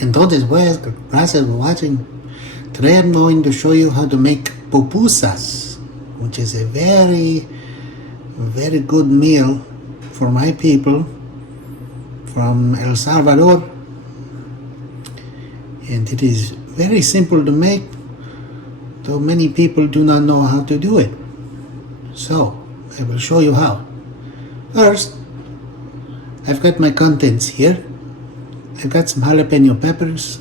Entonces, pues, gracias for watching. Today I'm going to show you how to make pupusas, which is a very good meal for my people from El Salvador. And it is very simple to make, though many people do not know how to do it. So, I will show you how. First, I've got my contents here. I've got some jalapeno peppers.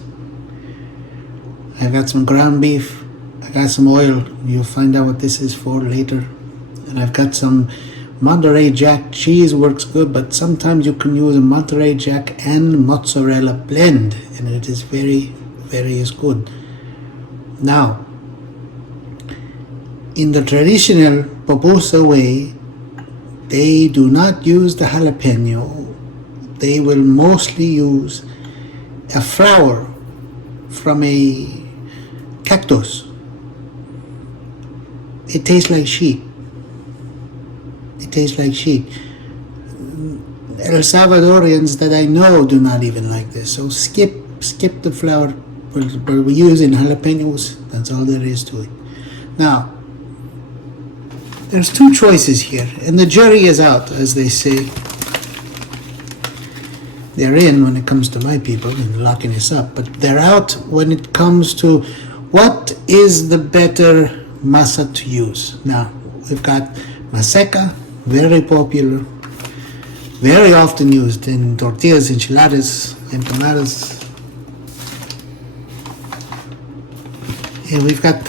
I've got some ground beef. I got some oil. You'll find out what this is for later. And I've got some Monterey Jack cheese, works good, but sometimes you can use a Monterey Jack and mozzarella blend, and it is very is good. Now, in the traditional pupusa way, they do not use the jalapeno. They will mostly use a flower from a cactus. It tastes like sheep. El Salvadorians that I know do not even like this. So skip the flour. We're using jalapenos. That's all there is to it. Now, there's two choices here, and the jury is out, as they say. They're in when it comes to my people and locking us up, but they're out when it comes to what is the better masa to use. Now, we've got maseca, very popular, very often used in tortillas, enchiladas, empanadas. And we've got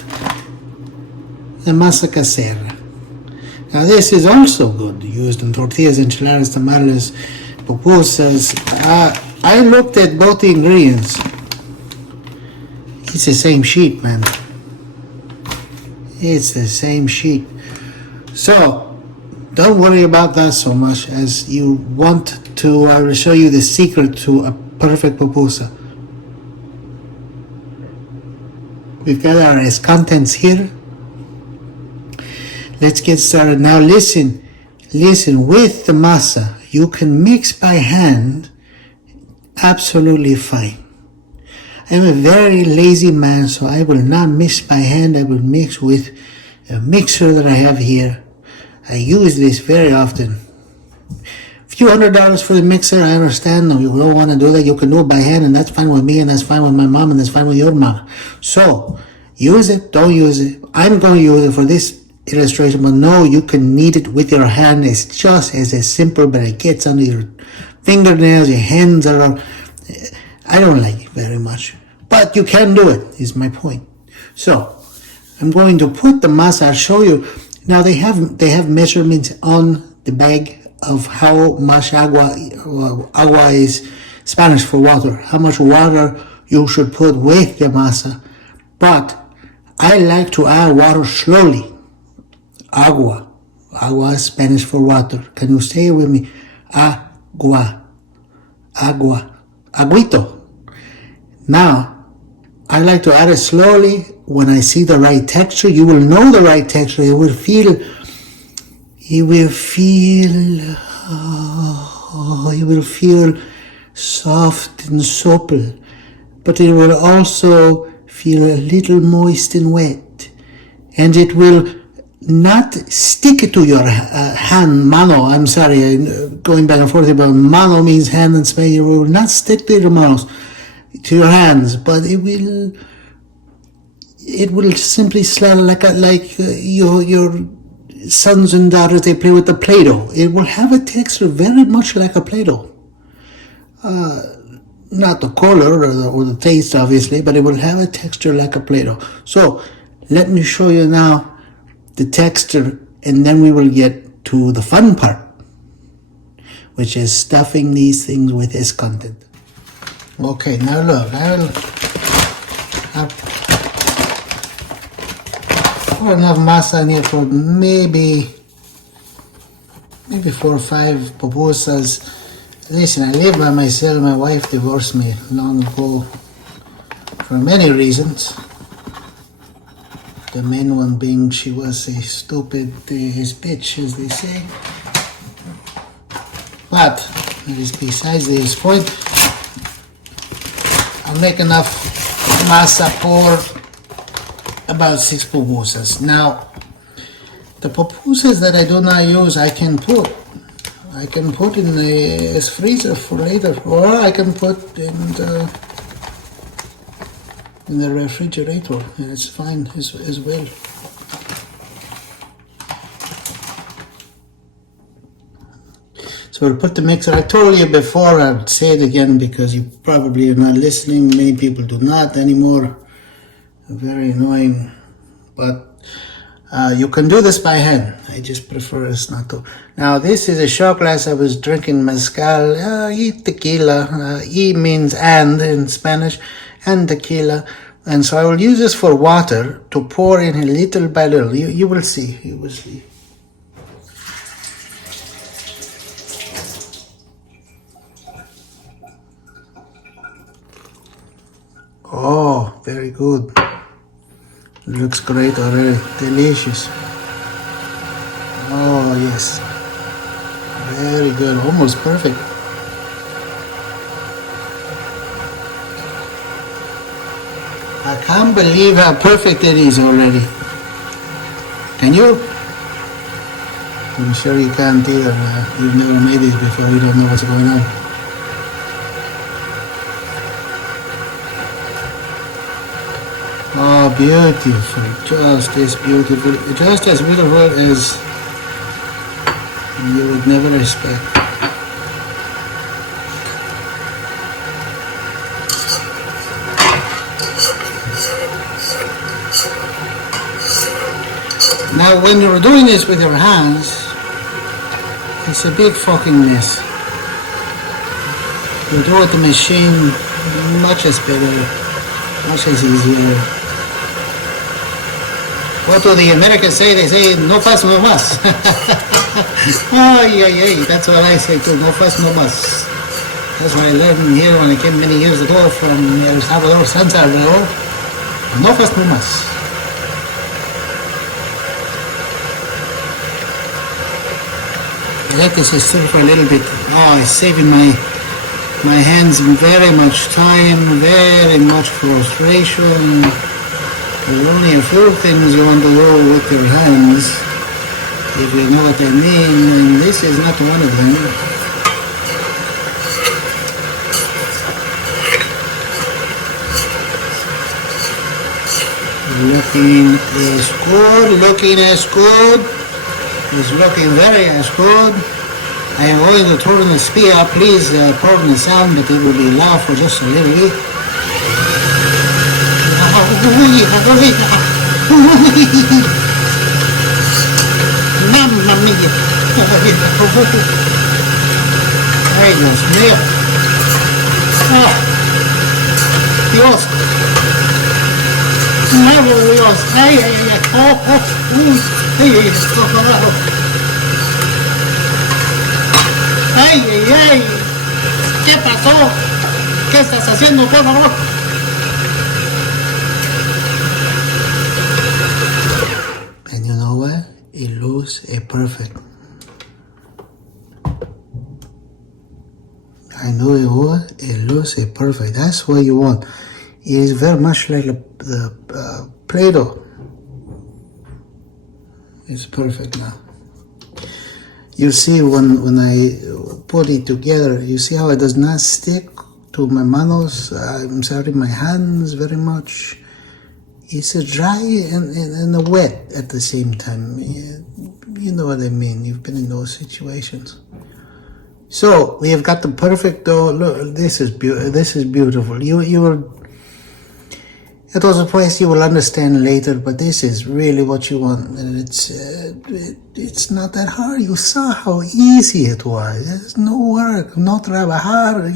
the masa casera. Now this is also good, used in tortillas, enchiladas, tamales, pupusas. I looked at both the ingredients. It's the same sheet, man. It's the same sheet. So, don't worry about that so much as you want to. I will show you the secret to a perfect pupusa. We've got our contents here. Let's get started. Now listen, with the masa, you can mix by hand absolutely fine. I'm a very lazy man, so I will not mix by hand. I will mix with a mixer that I have here. I use this very often. A few $100 for the mixer, I understand. If you don't want to do that, you can do it by hand, and that's fine with me, and that's fine with my mom, and that's fine with your mom. So, use it, don't use it. I'm going to use it for this illustration, but no, you can knead it with your hand. It's just as simple, but it gets under your fingernails, your hands are. I don't like it very much, but you can do it, is my point. So, I'm going to put the masa. I'll show you. Now they have measurements on the bag of how much agua is Spanish for water, how much water you should put with the masa. But I like to add water slowly. Agua is Spanish for water. Can you say it with me? Aguito. Now, I like to add it slowly. When I see the right texture, you will know the right texture. You will feel soft and supple, but it will also feel a little moist and wet, and it will not stick to your hand, mano. I'm sorry, going back and forth about mano means hand in Spanish. It will not stick to your manos, to your hands, but it will simply slide like your sons and daughters. They play with the Play-Doh. It will have a texture very much like a Play-Doh. Not the color or the taste, obviously, but it will have a texture like a Play-Doh. So let me show you now the texture, and then we will get to the fun part, which is stuffing these things with this content. Okay, now look, I'll put enough masa in here for maybe 4 or 5 pupusas. Listen, I live by myself. My wife divorced me long ago for many reasons. The main one being she was a stupid bitch, as they say. But that is besides this point. I'll make enough masa for about 6 pupusas. Now, the pupusas that I do not use, I can put in the freezer for later, or I can put in the refrigerator, and it's fine as well. So we'll put the mixer. I told you before, I'll say it again because you probably are not listening. Many people do not anymore. Very annoying. But you can do this by hand. I just prefer us not to. Now this is a shot glass. I was drinking mezcal, tequila. Means and in Spanish, and tequila. And so I will use this for water to pour in little by little. You will see. You will see. Oh, very good. Looks great already. Delicious. Oh, yes. Very good. Almost perfect. I can't believe how perfect it is already. Can you? I'm sure you can't either. You've never made this before. You don't know what's going on. Oh, beautiful. Just as beautiful. Just as beautiful as you would never expect. Now, when you're doing this with your hands, it's a big fucking mess. You do it with the machine, much as better, much as easier. What do the Americans say? They say, no fuss, no mas. Ay, that's what I say too, no fuss, no mas. That's what I learned here when I came many years ago from El Salvador, San Salvador. No fuss, no mas. I let this sit for a little bit. Oh, it's saving my hands very much time, very much frustration. There are only a few things you want to do with your hands, if you know what I mean, and this is not one of them. Looking as good, it's looking very as good. I am going to turn the speed up, please pardon the sound, but it will be loud for just a little bit. Mamma mia! Ay, Dios mío! Oh, Dios! Madre de Dios! Ay! Oh! Ay! ¡Ay, ay, ay! ¿Qué pasó? ¿Qué estás haciendo, por favor? And you know what? It looks perfect. I know it would. It looks perfect. That's what you want. It is very much like the Play-Doh. It's perfect now. You see when I put it together, you see how it does not stick to my manos, I'm sorry, my hands very much. It's a dry and a wet at the same time. You know what I mean, you've been in those situations. So, we have got the perfect dough. Look, this is beautiful. You will, at was a place you will understand later, but this is really what you want, and it's not that hard. You saw how easy it was. There's no work, no trabajar.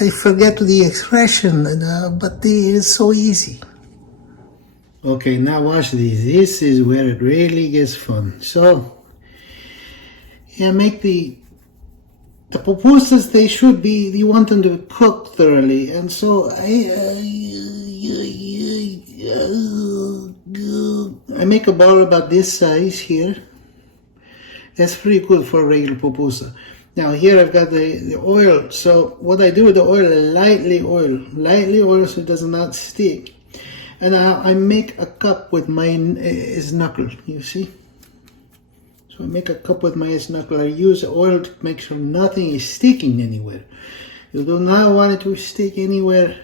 I forget the expression, but it's so easy. Okay, now watch this. This is where it really gets fun. So, make the pupusas, they should be, you want them to cook thoroughly, and so I make a ball about this size here. That's pretty good for a regular pupusa. Now here I've got the oil. So what I do with the oil, lightly oil so it does not stick. And I make a cup with my knuckle, you see? So I make a cup with my knuckle. I use oil to make sure nothing is sticking anywhere. You do not want it to stick anywhere.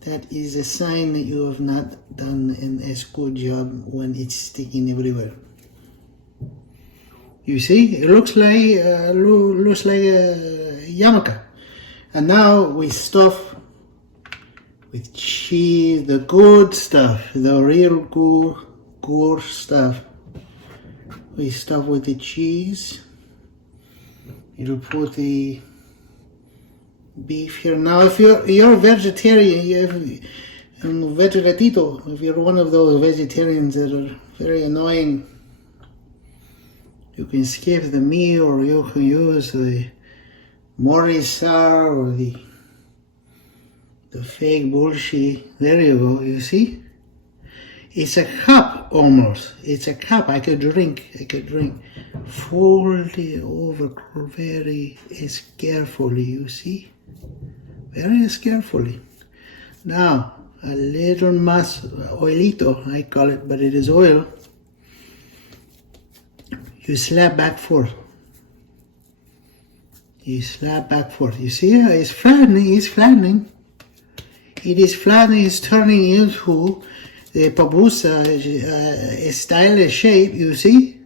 That is a sign that you have not done a good job when it's sticking everywhere. You see, it looks like a yarmulke. And now we stuff with cheese, the good stuff, the real good stuff. We stuff with the cheese. You'll put the beef here. Now, if you're a vegetarian, if you're one of those vegetarians that are very annoying, you can skip the meat, or you can use the masa or the fake bullshit. There you go, you see? It's a cup almost. It's a cup I could drink. Fold it over very carefully, you see? Very carefully. Now, a little oilito, I call it, but it is oil. You slap back forth. You see, it's flattening. It is flattening, it's turning into the pupusa style shape, you see?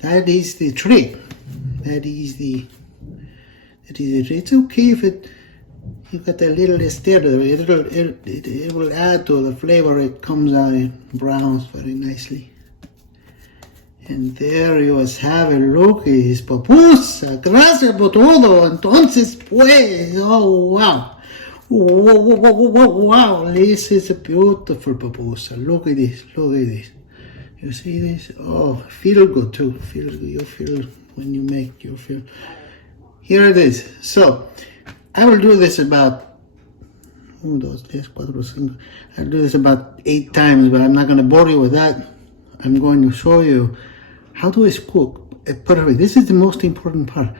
That is the trick. It's okay if you got a little stir, it will add to the flavor. It comes out, it browns very nicely. And there you have it, look, es pupusa, gracias por todo, entonces pues, oh wow. Wow, this is a beautiful pupusa. Look at this. You see this? Oh, feel good too. You feel when you make, you feel. Here it is. So, I will do this about, I'll do this about 8 times, but I'm not going to bore you with that. I'm going to show you how to cook perfect. This is the most important part.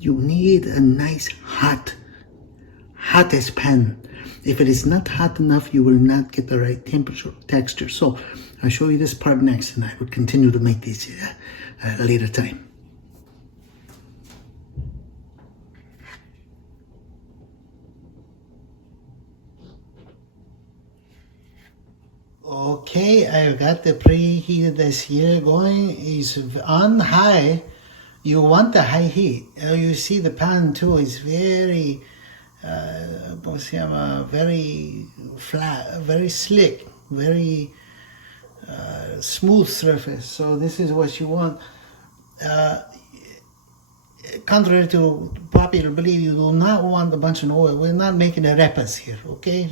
You need a nice hottest pan. If it is not hot enough, you will not get the right temperature, texture. So I'll show you this part next, and I will continue to make this at a later time. Okay, I've got the preheated seal going. It's on high. You want the high heat. You see the pan too is very very flat, very slick, very smooth surface. So this is what you want. Contrary to popular belief, you do not want a bunch of oil. We're not making arepas here, okay?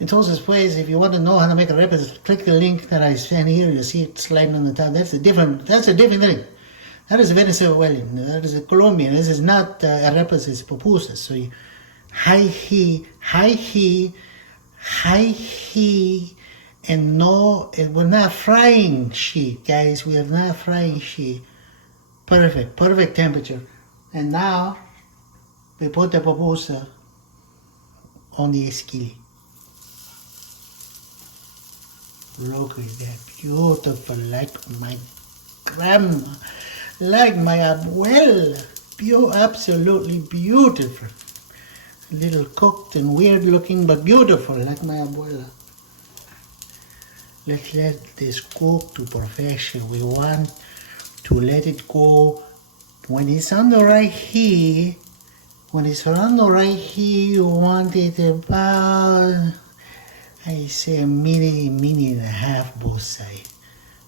Entonces, pues, if you want to know how to make arepas, click the link that I sent here. You see it sliding on the top. That's a different thing. That is Venezuelan. That is a Colombian. This is not arepas. It's pupusas. So you, high heat, and no, we're not frying sheet, guys. We are not frying sheet. Perfect temperature. And now we put the pupusa on the skillet. Look at that, beautiful, like my grandma, like my abuela. Absolutely beautiful. A little cooked and weird looking, but beautiful, like my abuela. Let's let this cook to perfection. We want to let it go. When it's on the right heat, you want it about, I say, a minute and a half both sides.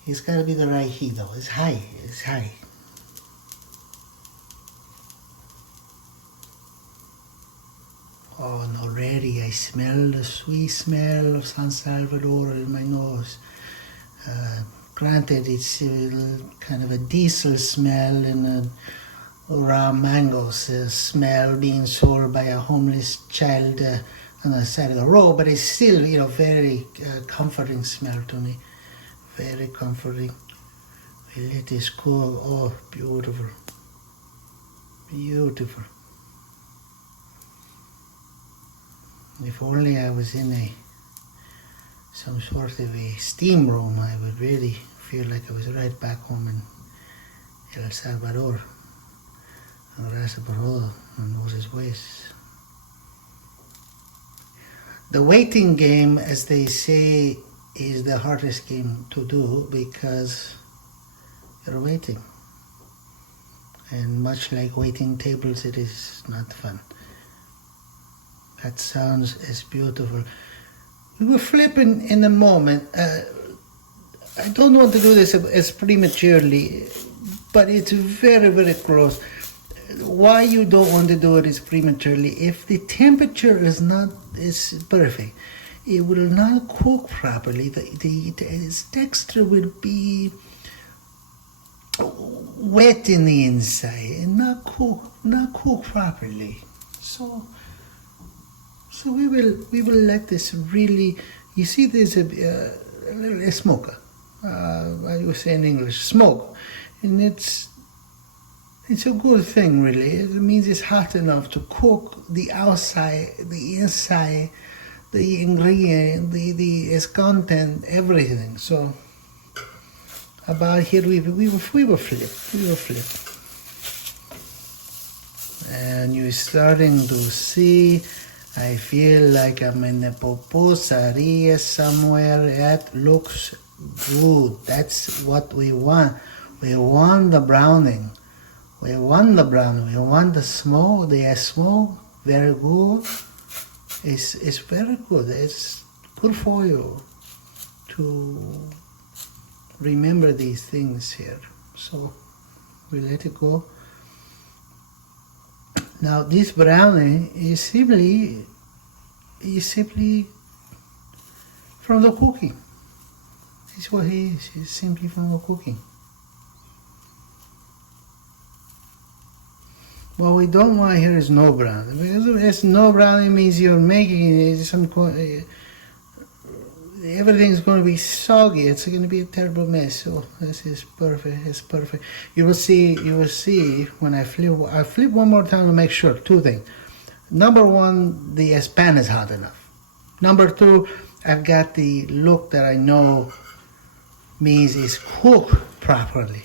It's got to be the right heat though. It's high. Oh, and already I smell the sweet smell of San Salvador in my nose. Granted, it's kind of a diesel smell and a raw mangoes smell being sold by a homeless child on the side of the road, but it's still, very comforting smell to me. Very comforting. We let this cool. Oh, beautiful. Beautiful. If only I was in some sort of a steam room, I would really feel like I was right back home in El Salvador, and Gracias por todo, and Moses' ways. The waiting game, as they say, is the hardest game to do because you're waiting. And much like waiting tables, it is not fun. That sounds as beautiful. We were flipping in a moment. I don't want to do this as prematurely, but it's very, very close. Why you don't want to do it as prematurely? If the temperature is perfect, it will not cook properly. Its texture will be wet in the inside and not cook properly. So we will let this really. You see, there's a smoker. I was saying in English, smoke, and it's a good thing, really. It means it's hot enough to cook the outside, the inside, the ingredient, its content, everything. So about here we were flipped, and you're starting to see. I feel like I'm in the Pupusa somewhere. That looks good. That's what we want. We want the browning. We want the brown. We want the smoke. The smoke, very good. It's very good. It's good for you to remember these things here. So we let it go. Now this brownie is simply from the cooking. This is what it is. It's simply from the cooking. What we don't want here is no brownie, because if there's no brownie, it means you're making everything's going to be soggy. It's going to be a terrible mess. So this is perfect. It's perfect. You will see when I flip one more time to make sure. Two things. Number one, the pan is hot enough. Number two, I've got the look that I know means it's cooked properly.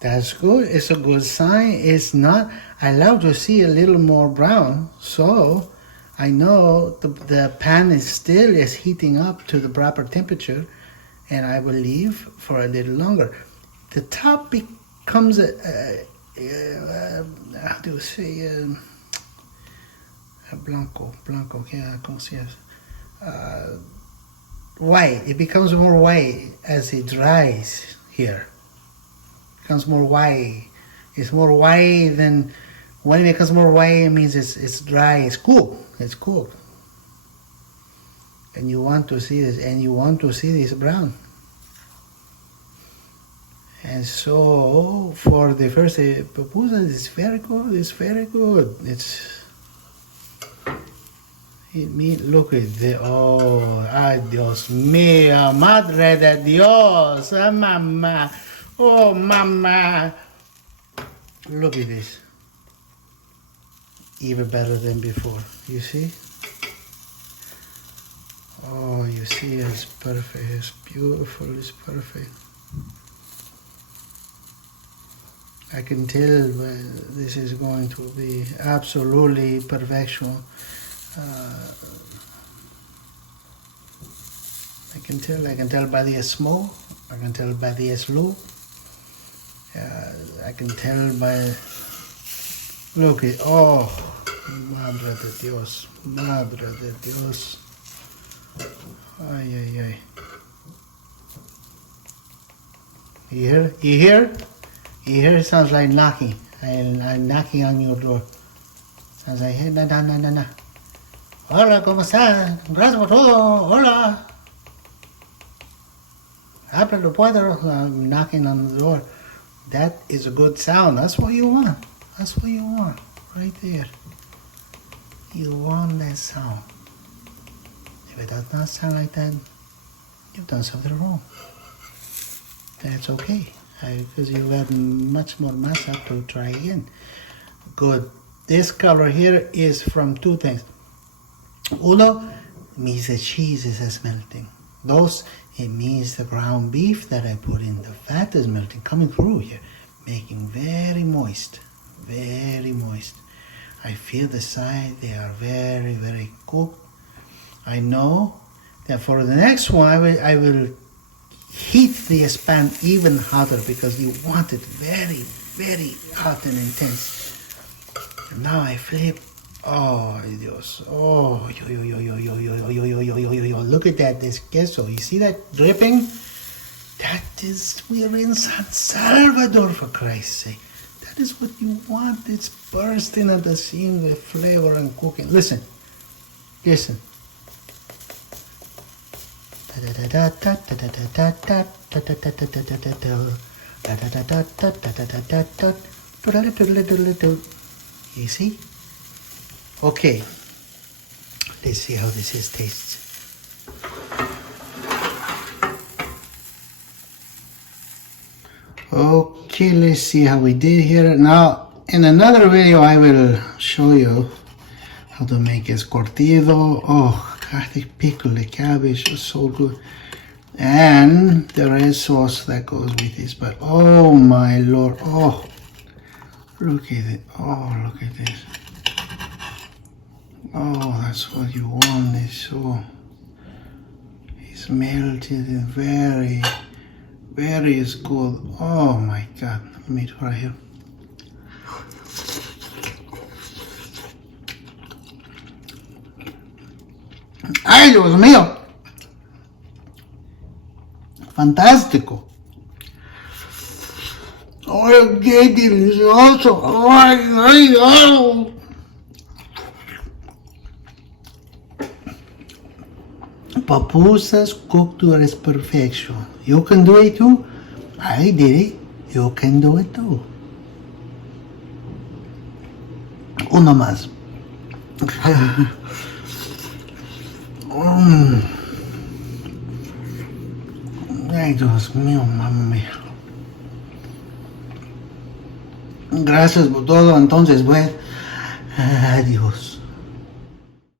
That's good. It's a good sign. It's not. I love to see a little more brown, so I know the pan is heating up to the proper temperature, and I will leave for a little longer. The top becomes how do you say, blanco, ¿cómo se llama? White. It becomes more white as it dries here. Becomes more white. It's more white than when it becomes more white. It means it's dry. It's cooked. It's cooked. And you want to see this. And you want to see this brown. And so for the first pupusa, it's very good. It's very good. Look at the ay Dios mío, madre de Dios, mamá. Oh, mama. Look at this. Even better than before. You see? Oh, you see, it's perfect. It's beautiful. It's perfect. I can tell this is going to be absolutely perfection. I can tell by the smoke. I can tell by the slow. I can tell by, look at, oh, madre de Dios, ay. You hear? It sounds like knocking. I'm knocking on your door. Sounds like, hey, na. Hola, ¿cómo estás? Gracias por todo. Hola. Abre la puerta. I'm knocking on the door. That is a good sound. That's what you want. That's what you want. Right there. You want that sound. If it does not sound like that, you've done something wrong. That's okay. because you got much more masa to try again. Good. This color here is from two things. Uno means the cheese is melting. Dos, it means the ground beef that I put in the fat is melting, coming through here, making very moist, very moist. I feel the side, they are very, very cooked. I know that for the next one, I will heat the span even hotter because you want it very, very hot and intense. And now I flip. Oh, Dios. Oh, look at that, this queso. You see that dripping? That is, we're in San Salvador, for Christ's sake. That is what you want. It's bursting at the seam with flavor and cooking. Listen. Listen. You see? Okay. Let's see how this tastes. Okay, let's see how we did here. Now, in another video, I will show you how to make escortido. Oh, God, the pickle, the cabbage is so good. And the red sauce that goes with this. But, oh, my Lord. Oh, look at it. Oh, look at this. Oh, that's what you want. It's so... It's melted and very... Very is good. Oh my God. Let me try here. ¡Ay, Dios mío! Fantástico. ¡Oh, qué delicioso! ¡Ay, ay, ay! Pupusas cooked to its perfection. You can do it too. I did it. You can do it too. Uno más. Ay, Dios mío, mamá mía. Gracias por todo. Entonces, pues, adiós.